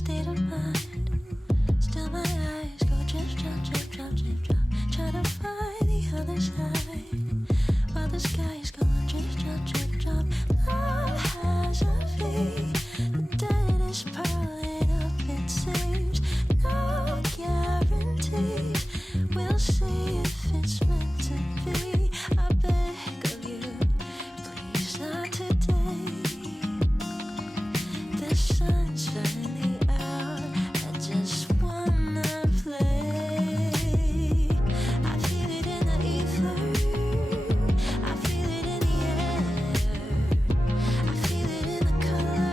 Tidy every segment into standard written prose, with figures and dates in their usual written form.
state of mind. Still my eyes go drip, drop, drip, drop, drip, drop. Trying to find the other side while the sky is going drip, drop, drip, drop. Love has a fee. The dead is piling up, it seems. No guarantees. We'll see if it's meant to be. I beg of you, please not today. The sun's finally out. I just wanna play. I feel it in the ether. I feel it in the air. I feel it in the color.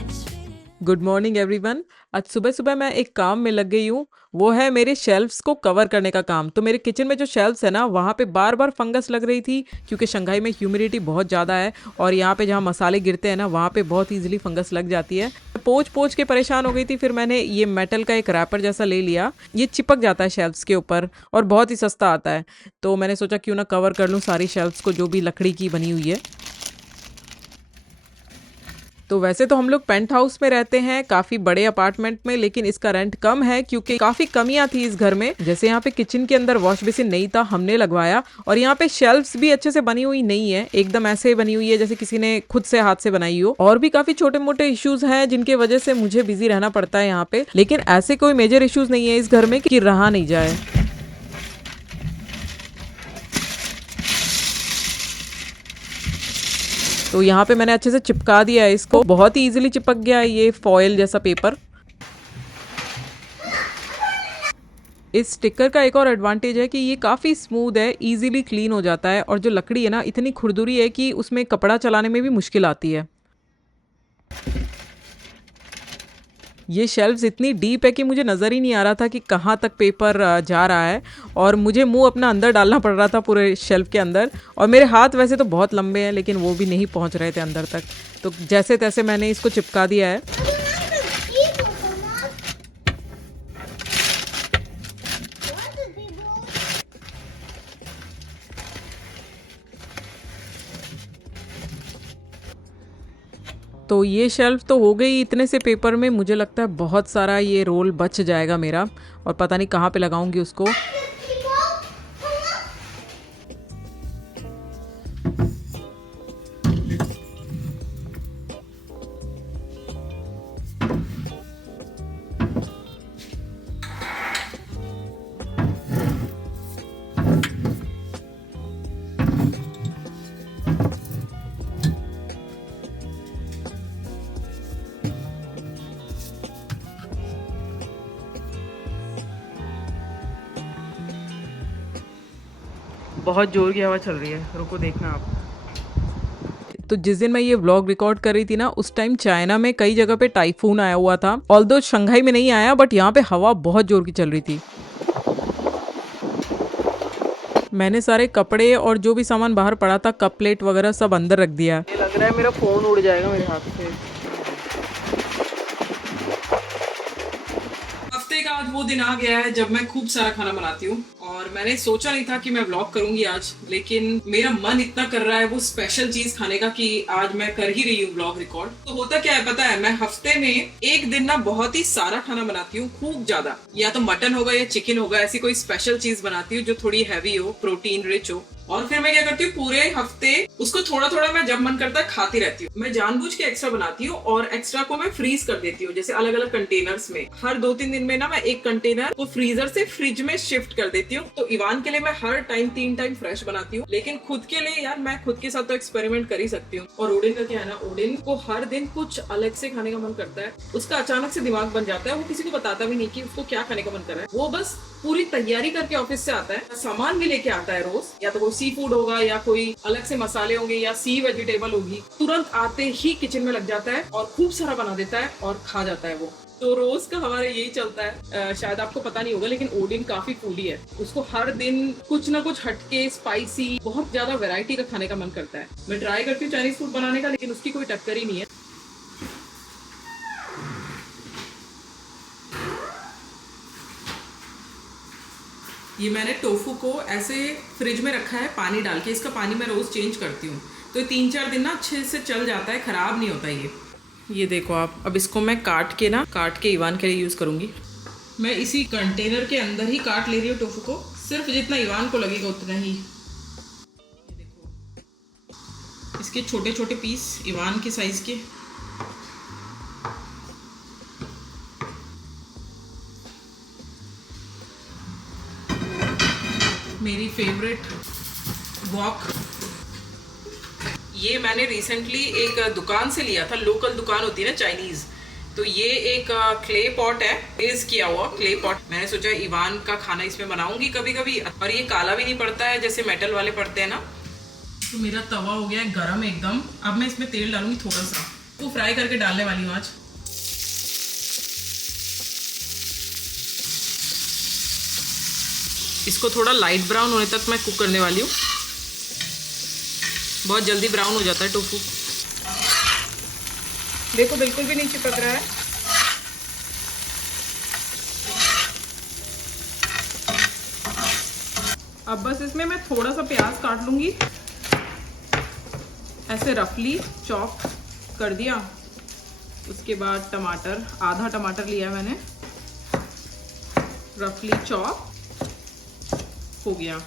It's faded. Good morning everyone. आज सुबह सुबह मैं एक काम में लग गई हूँ, वो है मेरे शेल्फ्स को कवर करने का काम। तो मेरे किचन में जो शेल्फ्स है ना, वहाँ पे बार बार फंगस लग रही थी, क्योंकि शंघाई में ह्यूमिडिटी बहुत ज़्यादा है और यहाँ पे जहाँ मसाले गिरते हैं ना, वहाँ पे बहुत ईजिली फंगस लग जाती है। पोंछ पोंछ के परेशान हो गई थी, फिर मैंने ये मेटल का एक रैपर जैसा ले लिया। ये चिपक जाता है शेल्फ्स के ऊपर और बहुत ही सस्ता आता है। तो मैंने सोचा क्यों ना कवर कर लूँ सारी शेल्फ्स को जो भी लकड़ी की बनी हुई है। तो वैसे तो हम लोग पेंट हाउस में रहते हैं, काफ़ी बड़े अपार्टमेंट में, लेकिन इसका रेंट कम है क्योंकि काफ़ी कमियां थी इस घर में। जैसे यहाँ पे किचन के अंदर वॉश बेसिन नहीं था, हमने लगवाया। और यहाँ पे शेल्फ्स भी अच्छे से बनी हुई नहीं है, एकदम ऐसे बनी हुई है जैसे किसी ने खुद से हाथ से बनाई हो। और भी काफ़ी छोटे मोटे इश्यूज हैं जिनके वजह से मुझे बिजी रहना पड़ता है यहाँ पे, लेकिन ऐसे कोई मेजर इश्यूज नहीं है इस घर में कि रहा नहीं जाए। तो यहाँ पे मैंने अच्छे से चिपका दिया है इसको, बहुत ही इजीली चिपक गया है ये फॉयल जैसा पेपर। इस स्टिकर का एक और एडवांटेज है कि ये काफ़ी स्मूथ है, इजीली क्लीन हो जाता है। और जो लकड़ी है ना, इतनी खुरदुरी है कि उसमें कपड़ा चलाने में भी मुश्किल आती है। ये शेल्फ्स इतनी डीप है कि मुझे नज़र ही नहीं आ रहा था कि कहाँ तक पेपर जा रहा है, और मुझे मुंह अपना अंदर डालना पड़ रहा था पूरे शेल्फ के अंदर। और मेरे हाथ वैसे तो बहुत लंबे हैं, लेकिन वो भी नहीं पहुँच रहे थे अंदर तक। तो जैसे तैसे मैंने इसको चिपका दिया है। तो ये शेल्फ तो हो गई इतने से पेपर में। मुझे लगता है बहुत सारा ये रोल बच जाएगा मेरा, और पता नहीं कहाँ पे लगाऊंगी उसको। बहुत जोर की हवा चल रही है, रुको देखना आप। तो जिस दिन मैं ये व्लॉग रिकॉर्ड कर रही थी ना, उस टाइम चाइना में कई जगह पे टाइफून आया हुआ था। ऑल्दो शंघाई में नहीं आया, बट यहाँ पे हवा बहुत जोर की चल रही थी। मैंने सारे कपड़े और जो भी सामान बाहर पड़ा था, कप प्लेट वगैरह, सब अंदर रख दिया। ये लग रहा है मेरा फोन उड़ जाएगा मेरे हाथ से। हफ्ते का आज वो दिन आ गया है जब मैं खूब सारा खाना बनाती हूँ, और मैंने सोचा नहीं था कि मैं व्लॉग करूंगी आज, लेकिन मेरा मन इतना कर रहा है वो स्पेशल चीज खाने का कि आज मैं कर ही रही हूँ व्लॉग रिकॉर्ड। तो होता क्या है पता है, मैं हफ्ते में एक दिन ना बहुत ही सारा खाना बनाती हूँ, खूब ज्यादा। या तो मटन होगा या चिकन होगा, ऐसी कोई स्पेशल चीज बनाती हूँ जो थोड़ी हैवी हो, प्रोटीन रिच हो। और फिर मैं क्या करती हूँ, पूरे हफ्ते उसको थोड़ा थोड़ा मैं जब मन करता है खाती रहती हूँ। मैं जानबूझ के एक्स्ट्रा बनाती हूँ और एक्स्ट्रा को मैं फ्रीज कर देती हूँ, जैसे अलग अलग कंटेनर्स में। हर 2-3 दिन में ना मैं एक कंटेनर को फ्रीजर से फ्रिज में शिफ्ट कर देती हूँ। तो इवान के लिए मैं हर टाइम 3 टाइम फ्रेश बनाती हूँ, लेकिन खुद के लिए यार मैं खुद के साथ तो एक्सपेरिमेंट कर ही सकती हूँ। और ओडिन का क्या है ना, ओडिन को हर दिन कुछ अलग से खाने का मन करता है। उसका अचानक से दिमाग बन जाता है, वो किसी को बताता भी नहीं कि उसको क्या खाने का मन कर रहा है। वो बस पूरी तैयारी करके ऑफिस से आता है, सामान भी लेके आता है रोज, या तो कोई सी फूड होगा या कोई अलग से मसाले होंगे या सी वेजिटेबल होगी। तुरंत आते ही किचन में लग जाता है और खूब सारा बना देता है और खा जाता है वो। तो रोज का हमारा यही चलता है। शायद आपको पता नहीं होगा, लेकिन ओडिन काफी फूडी है। उसको हर दिन कुछ ना कुछ हटके, स्पाइसी, बहुत ज्यादा वैरायटी का खाने का मन करता है। मैं ट्राई करती हूँ चाइनीज फूड बनाने का, लेकिन उसकी कोई टक्कर ही नहीं है। ये मैंने टोफू को ऐसे फ्रिज में रखा है पानी डाल के। इसका पानी मैं रोज चेंज करती हूँ, तो 3-4 दिन ना अच्छे से चल जाता है, खराब नहीं होता ये। ये देखो आप, अब इसको मैं काट के इवान के लिए यूज़ करूँगी। मैं इसी कंटेनर के अंदर ही काट ले रही हूँ टोफू को, सिर्फ जितना इवान को लगेगा उतना ही। ये देखो, इसके छोटे छोटे पीस इवान के साइज़ के। मेरी फेवरेट वॉक, ये मैंने रिसेंटली एक दुकान से लिया था, लोकल दुकान होती है ना चाइनीज़, तो ये एक क्ले पॉट है, बेस किया हुआ क्ले पॉट। मैंने सोचा इवान का खाना इसमें बनाऊंगी कभी कभी, और ये काला भी नहीं पड़ता है जैसे मेटल वाले पड़ते हैं ना। तो मेरा तवा हो गया है गरम एकदम। अब मैं इसमें तेल डालूंगी थोड़ा सा, तो फ्राई करके डालने वाली हूँ आज। इसको थोड़ा लाइट ब्राउन होने तक मैं कुक करने वाली हूँ। बहुत जल्दी ब्राउन हो जाता है टोफू। देखो बिल्कुल भी नहीं चिपक रहा है। अब बस इसमें मैं थोड़ा सा प्याज काट लूंगी, ऐसे रफली चॉप कर दिया। उसके बाद टमाटर, आधा टमाटर लिया मैंने, रफली चॉप हो गया।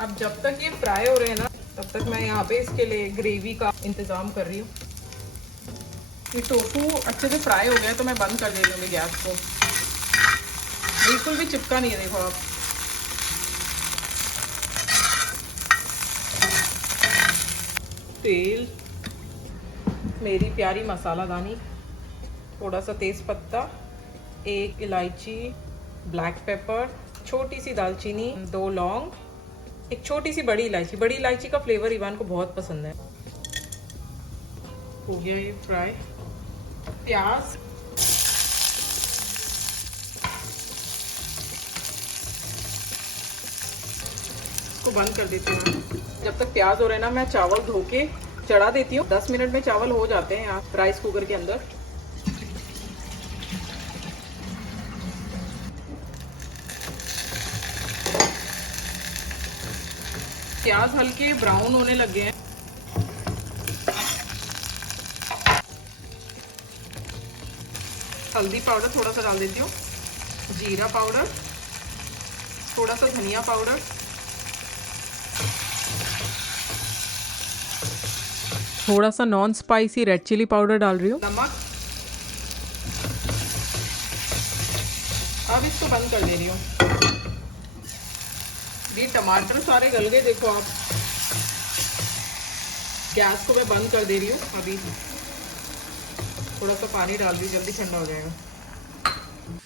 अब जब तक ये फ्राई हो रहे हैं ना, तब तक मैं यहाँ पे इसके लिए ग्रेवी का इंतज़ाम कर रही हूँ। ये टोफू अच्छे से फ्राई हो गया तो मैं बंद कर दे रही हूँ गैस को। बिल्कुल भी चिपका नहीं है, देखो आप। तेल, मेरी प्यारी मसालादानी, थोड़ा सा तेज पत्ता, एक इलायची, ब्लैक पेपर, छोटी सी दालचीनी, 2 लौंग, एक छोटी सी बड़ी इलायची। बड़ी इलायची का फ्लेवर इवान को बहुत पसंद है। हो गया ये फ्राई। प्याज, इसको बंद कर देती हूँ। जब तक प्याज हो रहा है ना, मैं चावल धो के चढ़ा देती हूँ। 10 मिनट में चावल हो जाते हैं यहाँ राइस कुकर के अंदर। प्याज हल्के ब्राउन होने लगे हैं। हल्दी पाउडर थोड़ा सा डाल देती हूँ, जीरा पाउडर, थोड़ा सा धनिया पाउडर, थोड़ा सा non spicy red chilli powder डाल रही हूँ, नमक। अब इसको बंद कर दे रही हूँ। ये टमाटर सारे गल गए, देखो आप। गैस को मैं बंद कर दे रही हूँ। अभी थोड़ा सा पानी डाल दी, जल्दी ठंडा हो जाएगा।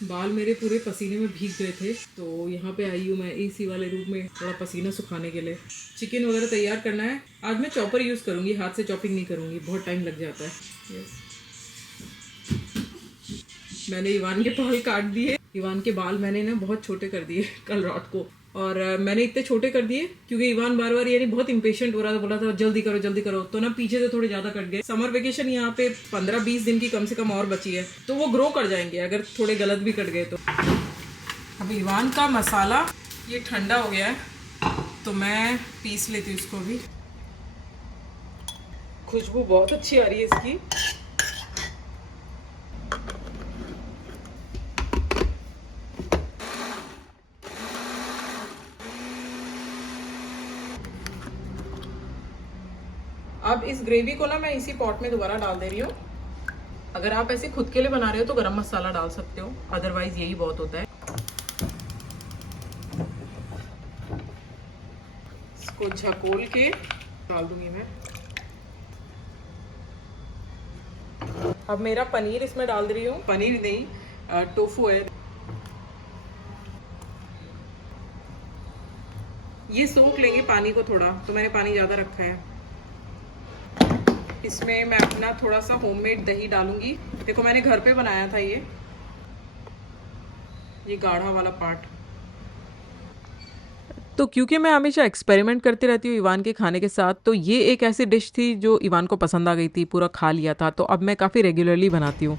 बाल मेरे पूरे पसीने में भीग गए थे, तो यहाँ पे आई हूँ मैं एसी वाले रूम में थोड़ा पसीना सुखाने के लिए। चिकन वगैरह तैयार करना है। आज मैं चॉपर यूज़ करूँगी, हाथ से चॉपिंग नहीं करूँगी, बहुत टाइम लग जाता है। मैंने इवान के बाल काट दिए। इवान के बाल मैंने ना बहुत छोटे कर दिए कल रात को, और मैंने इतने छोटे कर दिए क्योंकि इवान बार बार यानी बहुत इम्पेशेंट हो रहा था, बोला था जल्दी करो जल्दी करो, तो ना पीछे से थोड़े ज़्यादा कट गए। समर वेकेशन यहाँ पे 15-20 दिन की कम से कम और बची है, तो वो ग्रो कर जाएंगे अगर थोड़े गलत भी कट गए तो। अब इवान का मसाला ये ठंडा हो गया है, तो मैं पीस लेती हूँ इसको भी। खुशबू बहुत अच्छी आ रही है इसकी। अब इस ग्रेवी को ना मैं इसी पॉट में दोबारा डाल दे रही हूँ। अगर आप ऐसे खुद के लिए बना रहे हो तो गरम मसाला डाल सकते हो, अदरवाइज यही बहुत होता है। इसको झकोल के डाल दूंगी मैं। अब मेरा पनीर इसमें डाल रही हूँ। पनीर नहीं, टोफू है। ये सोख लेंगे पानी को थोड़ा, तो मैंने पानी ज़्यादा रखा है। इसमें मैं अपना थोड़ा सा होममेड दही डालूंगी। देखो मैंने घर पे बनाया था ये गाढ़ा वाला पार्ट। तो क्योंकि मैं हमेशा एक्सपेरिमेंट करती रहती हूँ इवान के खाने के साथ, तो ये एक ऐसी डिश थी जो इवान को पसंद आ गई थी, पूरा खा लिया था, तो अब मैं काफ़ी रेगुलरली बनाती हूँ।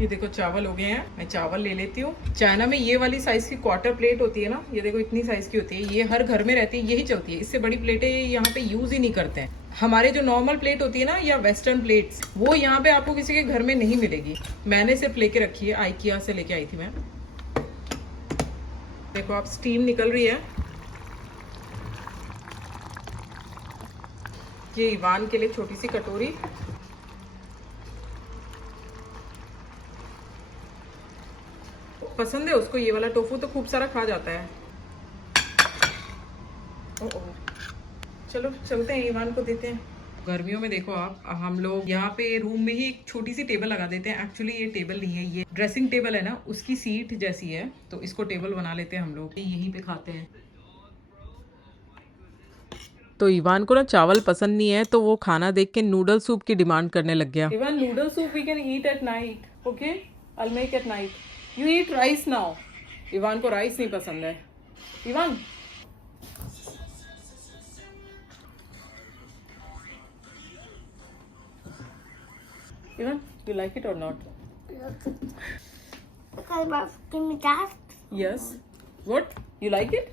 ये देखो चावल हो गए हैं, मैं चावल ले लेती हूँ। चाइना में ये वाली साइज़ की क्वार्टर प्लेट होती है ना, ये देखो इतनी साइज़ की होती है, ये हर घर में रहती है, यही चलती है। इससे बड़ी प्लेटें यहाँ पे यूज़ ही नहीं करते हैं। हमारे जो नॉर्मल प्लेट होती है ना या वेस्टर्न प्लेट्स, वो यहाँ पे आपको किसी के घर में नहीं मिलेगी। मैंने सिर्फ लेके रखी है, आइकिया से लेके आई थी मैं। देखो आप, स्टीम निकल रही है। ये इवान के लिए छोटी सी कटोरी। पसंद है उसको ये वाला टोफू, तो खूब सारा खा जाता है। ओह, चलो चलते हैं, इवान को देते हैं। गर्मियों में देखो आप, हम लोग यहाँ पे रूम में ही एक छोटी सी टेबल लगा देते हैं। एक्चुअली ये टेबल नहीं है, ये ड्रेसिंग टेबल है ना, उसकी सीट जैसी है, तो इसको टेबल बना लेते हैं हम लोग, यहीं पे खाते हैं। तो इवान को ना चावल पसंद नहीं है, तो वो खाना देख के नूडल सूप की डिमांड करने लग गया। Ivan, noodle soup we can eat at night, okay? I will make at night, you eat rice now. Ivan को राइस नहीं पसंद है। Ivan, Ivan, you like it or not? Give me that. Yes. What? You like it?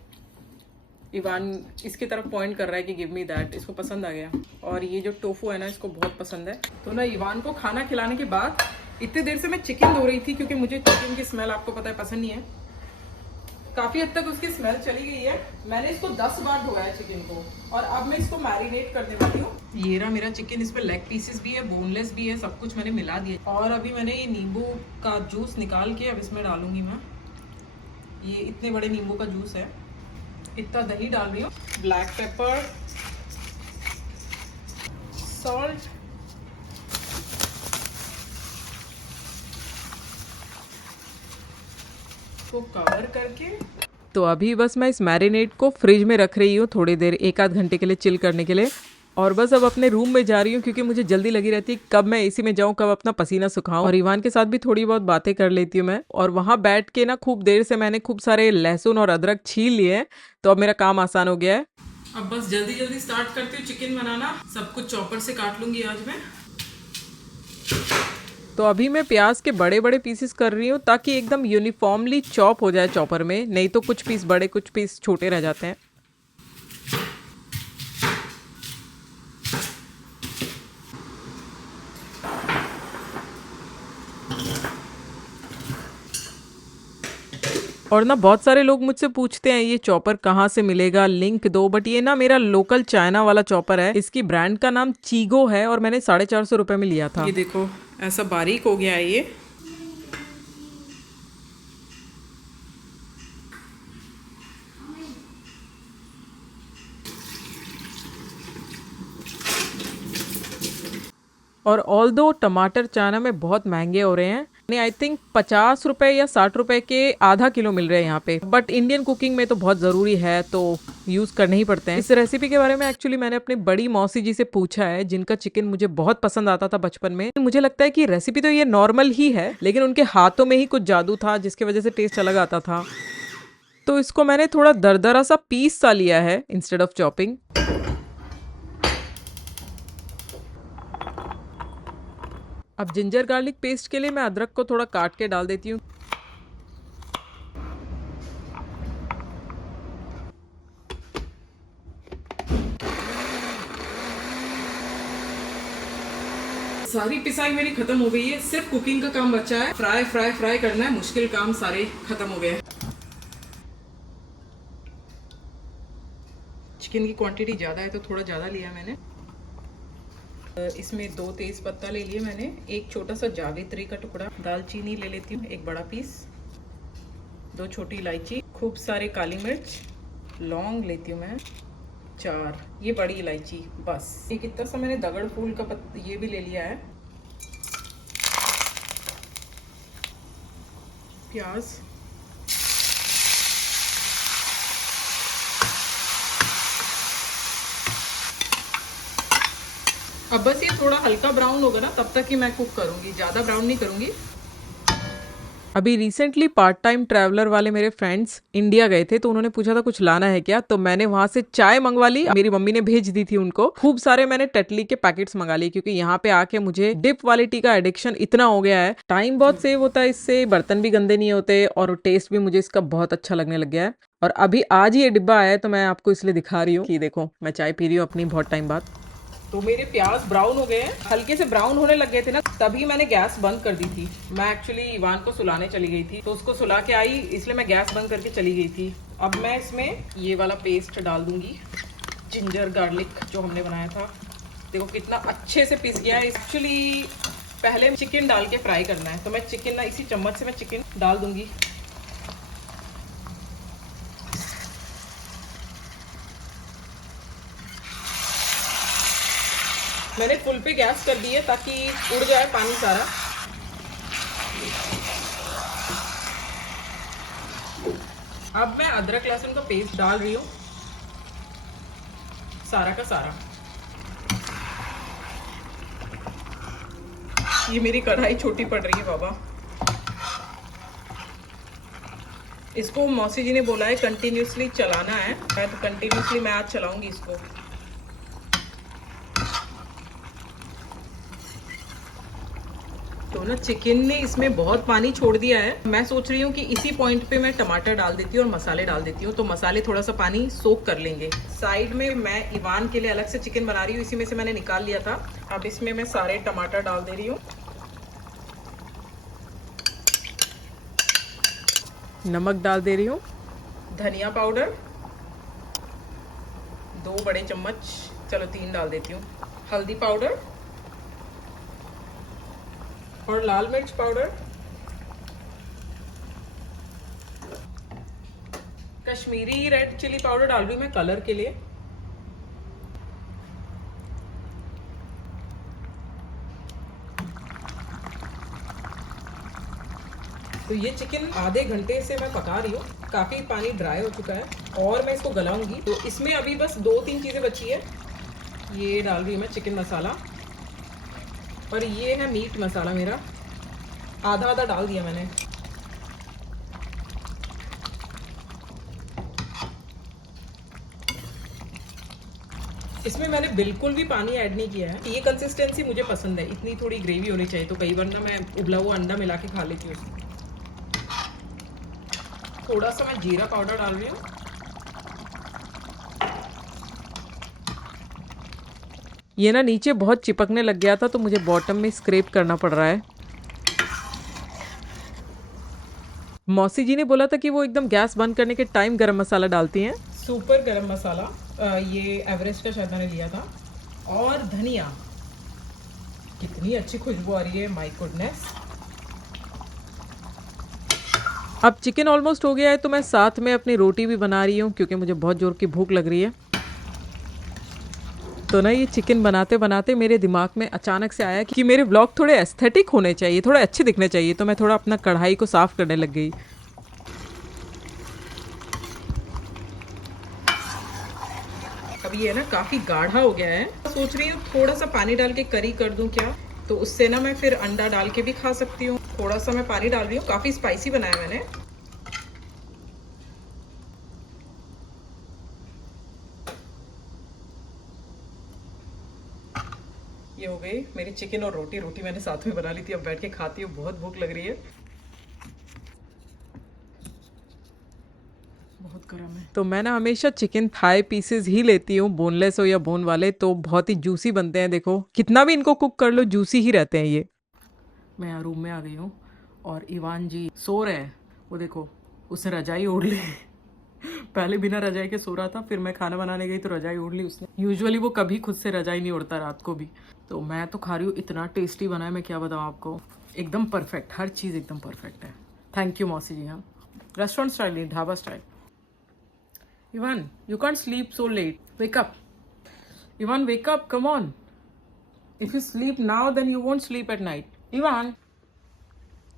Ivan इसकी तरफ point कर रहा है कि गिव मी दैट। इसको पसंद आ गया। और ये जो टोफू है ना, इसको बहुत पसंद है। तो ना इवान को खाना खिलाने के बाद इतनी देर से मैं चिकन धो रही थी, क्योंकि मुझे चिकन की स्मेल आपको पता है पसंद नहीं है। काफी हद तक उसकी स्मेल चली गई है। मैंने इसको 10 बार धोया है चिकन को, और अब मैं इसको मैरिनेट करने वाली हूँ। ये रहा मेरा चिकन, इसमें लेग पीसेस भी है, बोनलेस भी है, सब कुछ मैंने मिला दिया। और अभी मैंने ये नींबू का जूस निकाल के अब इसमें डालूंगी मैं। ये इतने बड़े नींबू का जूस है। इतना दही डाल रही हूँ, ब्लैक पेपर, सॉल्ट, को कवर करके। तो अभी बस मैं इस मैरिनेट को फ्रिज में रख रही हूँ थोड़ी देर, 1-8 घंटे के लिए चिल करने के लिए। और बस अब अपने रूम में जा रही हूँ, क्योंकि मुझे जल्दी लगी रहती है कब मैं एसी में जाऊँ, कब अपना पसीना सुखाऊं। और इवान के साथ भी थोड़ी बहुत बातें कर लेती हूँ मैं। और वहाँ बैठ के ना खूब देर से मैंने खूब सारे लहसुन और अदरक छील लिए हैं, तो अब मेरा काम आसान हो गया है। अब बस जल्दी जल्दी स्टार्ट करती हूँ चिकन बनाना। सब कुछ चॉपर से काट लूंगी आज मैं। तो अभी मैं प्याज के बड़े बड़े पीसेस कर रही हूँ, ताकि एकदम यूनिफॉर्मली चॉप हो जाए चॉपर में, नहीं तो कुछ पीस बड़े कुछ पीस छोटे रह जाते हैं। और ना बहुत सारे लोग मुझसे पूछते हैं ये चॉपर कहाँ से मिलेगा, लिंक दो। बट ये ना मेरा लोकल चाइना वाला चॉपर है। इसकी ब्रांड का नाम चीगो है, और मैंने 450 रुपये में लिया था। ये देखो ऐसा बारीक हो गया है ये। और ऑल दो टमाटर चाइना में बहुत महंगे हो रहे हैं, आई थिंक 50 रुपए या 60 रुपए के आधा किलो मिल रहे हैं यहाँ पे। बट इंडियन कुकिंग में तो बहुत ज़रूरी है, तो यूज़ करने ही पड़ते हैं। इस रेसिपी के बारे में एक्चुअली मैंने अपनी बड़ी मौसी जी से पूछा है, जिनका चिकन मुझे बहुत पसंद आता था बचपन में। मुझे लगता है कि रेसिपी तो ये नॉर्मल ही है, लेकिन उनके हाथों में ही कुछ जादू था, जिसकी वजह से टेस्ट अलग आता था। तो इसको मैंने थोड़ा दरदरा सा पीस सा लिया है इंस्टेड ऑफ चॉपिंग। अब जिंजर गार्लिक पेस्ट के लिए मैं अदरक को थोड़ा काट के डाल देती हूँ। सारी पिसाई मेरी खत्म हो गई है, सिर्फ कुकिंग का काम बचा है। फ्राई फ्राई फ्राई करना है, मुश्किल काम सारे खत्म हो गए। चिकन की क्वांटिटी ज़्यादा है, तो थोड़ा ज़्यादा लिया मैंने। इसमें 2 तेज पत्ता ले लिए मैंने, एक छोटा सा जावित्री का टुकड़ा, दालचीनी ले लेती हूँ 1 बड़ा पीस, 2 छोटी इलायची, खूब सारे काली मिर्च, लौंग लेती हूँ मैं 4, ये बड़ी इलायची बस। ये कितना सा मैंने दगड़ फूल का ये भी ले लिया है। प्याज, अब बस ये थोड़ा हल्का ब्राउन होगा ना, तब तक ही मैं कुक करूंगी, ज़्यादा ब्राउन नहीं करूंगी। अभी रिसेंटली पार्ट टाइम ट्रैवलर वाले मेरे फ्रेंड्स इंडिया गए थे, तो उन्होंने पूछा था कुछ लाना है क्या, तो मैंने वहां से चाय मंगवा ली। मेरी मम्मी ने भेज दी थी उनको। खूब सारे मैंने टेटली के पैकेट्स मंगा लिए, क्योंकि यहाँ पे आके मुझे डिप वाली टी का एडिक्शन इतना हो गया है। टाइम बहुत सेव होता है इससे, बर्तन भी गंदे नहीं होते, और टेस्ट भी मुझे इसका बहुत अच्छा लगने लग गया है। और अभी आज ही ये डिब्बा आया है, तो मैं आपको इसलिए दिखा रही हूँ कि देखो मैं चाय पी रही हूँ अपनी बहुत टाइम बाद। तो मेरे प्याज ब्राउन हो गए हैं, हल्के से ब्राउन होने लग गए थे ना, तभी मैंने गैस बंद कर दी थी। मैं एक्चुअली इवान को सुलाने चली गई थी, तो उसको सुला के आई, इसलिए मैं गैस बंद करके चली गई थी। अब मैं इसमें ये वाला पेस्ट डाल दूंगी, जिंजर गार्लिक जो हमने बनाया था। देखो कितना अच्छे से पिस गया है। एक्चुअली पहले चिकन डाल के फ्राई करना है, तो मैं चिकन ना इसी चम्मच से मैं चिकन डाल दूंगी। मैंने फुल पे गैस कर दी है ताकि उड़ जाए पानी सारा। अब मैं अदरक लहसुन का पेस्ट डाल रही हूँ, सारा का सारा। ये मेरी कढ़ाई छोटी पड़ रही है बाबा। इसको मौसी जी ने बोला है कंटिन्यूसली चलाना है, मैं तो कंटिन्यूसली मैं आज चलाऊंगी इसको। तो ना चिकन ने इसमें बहुत पानी छोड़ दिया है। मैं सोच रही हूँ कि इसी पॉइंट पे मैं टमाटर डाल देती हूँ और मसाले डाल देती हूँ, तो मसाले थोड़ा सा पानी सोक कर लेंगे। साइड में मैं इवान के लिए अलग से चिकन बना रही हूँ, इसी में से मैंने निकाल लिया था। अब इसमें मैं सारे टमाटर डाल दे रही हूँ, नमक डाल दे रही हूँ, धनिया पाउडर 2 बड़े चम्मच, चलो 3 डाल देती हूँ, हल्दी पाउडर और लाल मिर्च powder, Kashmiri red chilli powder डाल रही हूँ मैं कलर के लिए। तो ये चिकन आधे घंटे से मैं पका रही हूँ, काफी पानी ड्राई हो चुका है और मैं इसको गलाऊंगी। तो इसमें अभी बस 2-3 चीजें बची है। ये डाल रही हूँ मैं चिकन मसाला, और ये है मीट मसाला मेरा, आधा आधा डाल दिया मैंने। इसमें मैंने बिल्कुल भी पानी ऐड नहीं किया है। ये कंसिस्टेंसी मुझे पसंद है, इतनी थोड़ी ग्रेवी होनी चाहिए। तो कई बार ना मैं उबला हुआ अंडा मिला के खा लेती हूँ। थोड़ा सा मैं जीरा पाउडर डाल रही हूँ, ये ना नीचे बहुत चिपकने लग गया था, तो मुझे बॉटम में स्क्रैप करना पड़ रहा है। मौसी जी ने बोला था कि वो एकदम गैस बंद करने के टाइम गरम मसाला डालती हैं। सुपर गरम मसाला, ये एवरेस्ट का शायद मैंने लिया था, और धनिया। कितनी अच्छी खुशबू आ रही है, माय गुडनेस। अब चिकन ऑलमोस्ट हो गया है, तो मैं साथ में अपनी रोटी भी बना रही हूँ क्योंकि मुझे बहुत जोर की भूख लग रही है। तो ना ये चिकन बनाते बनाते मेरे दिमाग में अचानक से आया कि मेरे व्लॉग थोड़े एस्थेटिक होने चाहिए, थोड़े अच्छे दिखने चाहिए। तो मैं थोड़ा अपना कढ़ाई को साफ करने लग गई। अब ये ना काफी गाढ़ा हो गया है, सोच रही हूँ थोड़ा सा पानी डाल के करी कर दूं क्या, तो उससे ना मैं फिर अंडा डाल के भी खा सकती हूँ। थोड़ा सा मैं पानी डाल रही हूँ, काफी स्पाइसी बनाया मैंने। ये हो गई मेरी चिकन और रोटी। रोटी मैंने साथ में बना ली थी, अब बैठ के खाती हूँ, बहुत भूख लग रही है। बहुत गर्म है। तो मैं ना हमेशा चिकन थाई पीसेस ही लेती हूँ, बोनलेस हो या बोन वाले, तो बहुत ही जूसी बनते हैं। देखो कितना भी इनको कुक कर लो, जूसी ही रहते हैं ये। मैं यहाँ रूम में आ गई हूँ और इवान जी सो रहे हैं। वो देखो उसने रजाई ओढ़ ली। पहले बिना रजाई के सो रहा था, फिर मैं खाना बनाने गई तो रजाई ओढ़ ली उसने। यूजुअली वो कभी खुद से रजाई नहीं ओढ़ता रात को भी। तो मैं तो खा रही हूँ, इतना टेस्टी बना है, मैं क्या बताऊँ आपको, एकदम परफेक्ट, हर चीज़ एकदम परफेक्ट है। थैंक यू मौसी जी। हाँ, रेस्टोरेंट स्टाइल नहीं, dhaba style. Ivan, you can't sleep so late. Wake up. Ivan, wake up. Come on. If you sleep now, then you won't sleep at night. Ivan.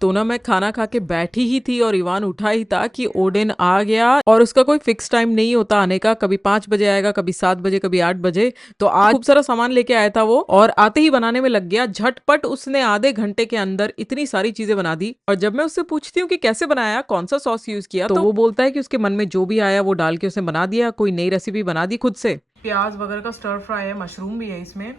तो ना मैं खाना खा के बैठी ही थी और इवान उठा ही था कि ओडेन आ गया, और उसका कोई फिक्स टाइम नहीं होता आने का, कभी 5 बजे आएगा, कभी 7 बजे, कभी 8 बजे। तो आज खूब सारा सामान लेके आया था वो, और आते ही बनाने में लग गया। झटपट उसने आधे घंटे के अंदर इतनी सारी चीजें बना दी। और जब मैं उससे पूछती हूँ कि कैसे बनाया, कौन सा सॉस यूज किया, तो वो बोलता है कि उसके मन में जो भी आया वो डाल के उसने बना दिया, कोई नई रेसिपी बना दी खुद से। प्याज वगैरह का स्टर फ्राई है, मशरूम भी है इसमें,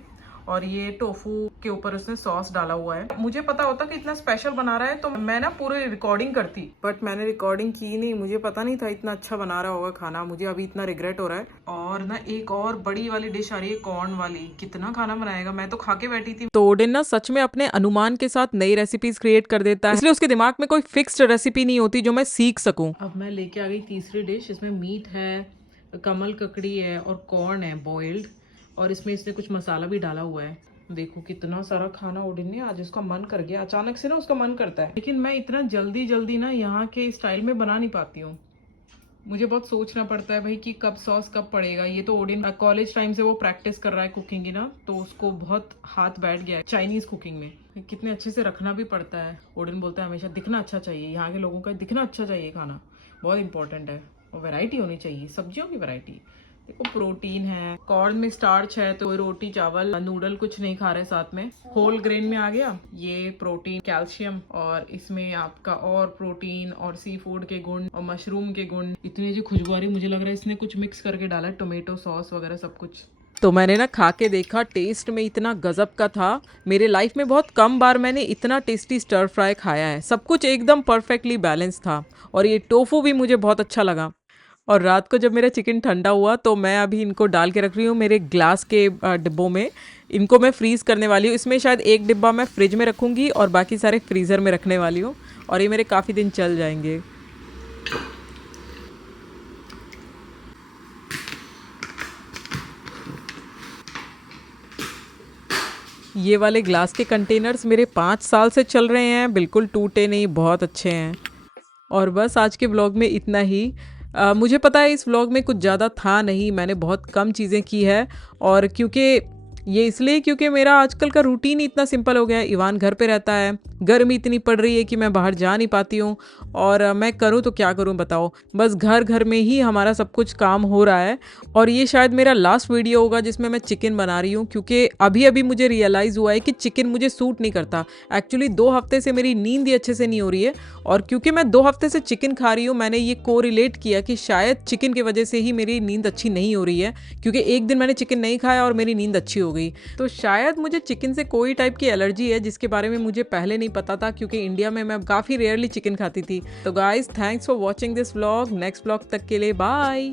और ये टोफू के ऊपर उसने सॉस डाला हुआ है। मुझे पता होता कि इतना स्पेशल बना रहा है तो मैं ना पूरी रिकॉर्डिंग करती, बट मैंने रिकॉर्डिंग की नहीं। मुझे पता नहीं था इतना अच्छा बना रहा होगा खाना। मुझे अभी इतना रिग्रेट हो रहा है। और ना एक और बड़ी वाली डिश आ रही है कॉर्न वाली। कितना खाना बनाएगा, मैं तो खा के बैठी थी। तो ओडिन ना सच में अपने अनुमान के साथ नई रेसिपीज क्रिएट कर देता है, इसलिए उसके दिमाग में कोई फिक्स्ड रेसिपी नहीं होती जो मैं सीख सकूं। अब मैं लेके आ गई तीसरी डिश। इसमें मीट है, कमल ककड़ी है और कॉर्न है बॉइल्ड, और इसमें इसने कुछ मसाला भी डाला हुआ है। देखो कितना सारा खाना ओडिन ने आज, उसका मन कर गया अचानक से ना, उसका मन करता है। लेकिन मैं इतना जल्दी ना यहाँ के स्टाइल में बना नहीं पाती हूँ। मुझे बहुत सोचना पड़ता है भाई कि कब सॉस कब पड़ेगा। ये तो ओडिन कॉलेज टाइम से वो प्रैक्टिस कर रहा है कुकिंग की ना, तो उसको बहुत हाथ बैठ गया है चाइनीज कुकिंग में। कितने अच्छे से रखना भी पड़ता है। ओडिन बोलता है हमेशा दिखना अच्छा चाहिए, यहाँ के लोगों का दिखना अच्छा चाहिए, खाना बहुत इंपॉर्टेंट है और वैरायटी होनी चाहिए, सब्जियों की वैरायटी। देखो प्रोटीन है, कॉर्न में स्टार्च है, तो रोटी चावल नूडल कुछ नहीं खा रहे साथ में। होल ग्रेन में आ गया ये प्रोटीन, कैल्शियम, और इसमें आपका और प्रोटीन और सी फूड के गुण और मशरूम के गुण। इतनी जी खुशबू आ रही, मुझे लग रहा है इसने कुछ मिक्स करके डाला, टोमेटो सॉस वगैरह सब कुछ। तो मैंने ना खा के देखा, टेस्ट में इतना गजब का था। मेरे लाइफ में बहुत कम बार मैंने इतना टेस्टी स्टर फ्राई खाया है। सब कुछ एकदम परफेक्टली बैलेंस था, और ये टोफू भी मुझे बहुत अच्छा लगा। और रात को जब मेरा चिकन ठंडा हुआ तो मैं अभी इनको डाल के रख रही हूँ मेरे ग्लास के डिब्बों में। इनको मैं फ्रीज़ करने वाली हूँ। इसमें शायद एक डिब्बा मैं फ्रिज में रखूँगी और बाकी सारे फ्रीज़र में रखने वाली हूँ, और ये मेरे काफ़ी दिन चल जाएंगे। ये वाले ग्लास के कंटेनर्स मेरे 5 साल से चल रहे हैं, बिल्कुल टूटे नहीं, बहुत अच्छे हैं। और बस आज के व्लॉग में इतना ही। मुझे पता है इस व्लॉग में कुछ ज़्यादा था नहीं, मैंने बहुत कम चीज़ें की है, और क्योंकि ये इसलिए क्योंकि मेरा आजकल का रूटीन इतना सिंपल हो गया है। इवान घर पे रहता है, गर्मी इतनी पड़ रही है कि मैं बाहर जा नहीं पाती हूँ, और मैं करूँ तो क्या करूँ बताओ। बस घर में ही हमारा सब कुछ काम हो रहा है। और ये शायद मेरा लास्ट वीडियो होगा जिसमें मैं चिकन बना रही हूँ, क्योंकि अभी मुझे रियलाइज़ हुआ है कि चिकन मुझे सूट नहीं करता। एक्चुअली 2 हफ्ते से मेरी नींद ही अच्छे से नहीं हो रही है, और क्योंकि मैं 2 हफ्ते से चिकन खा रही हूँ, मैंने ये कोरिलेट किया कि शायद चिकन की वजह से ही मेरी नींद अच्छी नहीं हो रही है, क्योंकि एक दिन मैंने चिकन नहीं खाया और मेरी नींद अच्छी हो गई। तो शायद मुझे चिकन से कोई टाइप की एलर्जी है, जिसके बारे में मुझे पहले नहीं पता था, क्योंकि इंडिया में मैं काफ़ी रेयरली चिकन खाती थी। तो guys thanks for watching this vlog. Next vlog तक के लिए बाय।